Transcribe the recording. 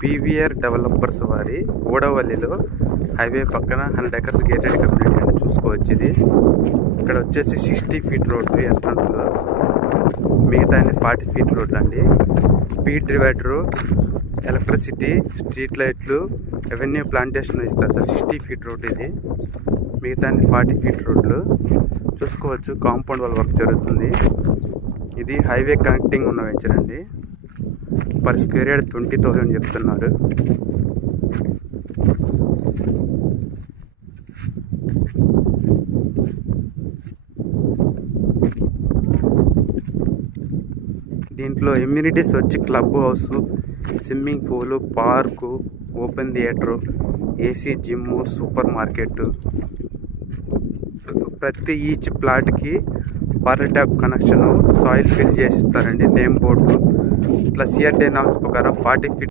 PVR developers వారి గూడవల్లిలో highway పక్కన 100 acres gated community అని చూసుకోవచ్చు. ఇది ఇక్కడ వచ్చేసి 60 feet రోడ్డు ఎంట్రన్స్లో, మిగతా 40 feet రోడ్డు అండి. స్పీడ్ డివైడరు, ఎలక్ట్రిసిటీ, స్ట్రీట్ లైట్లు, రెవెన్యూ ప్లాంటేషన్ ఇస్తారు సార్. 60 feet రోడ్డు ఇది, మిగతా 40 feet రోడ్లు చూసుకోవచ్చు. కాంపౌండ్ వాళ్ళ వర్క్ జరుగుతుంది. ఇది హైవే కనెక్టింగ్ ఉన్న వెంచర్ అండి. పర్ స్క్వేర్ యార్డ్ 20,000 చెప్తున్నారు. దీంట్లో ఎమ్యూనిటీస్ వచ్చి clubhouse, swimming pool, park, open theatre, AC gym, supermarket. ప్రతి ఈచ్ ప్లాట్కి water tap connection, soil fill చేసిస్తారండి, నేమ్ బోర్డు. ఇట్లా సిఆర్డీ నామ్స్ ప్రకారం 40 feet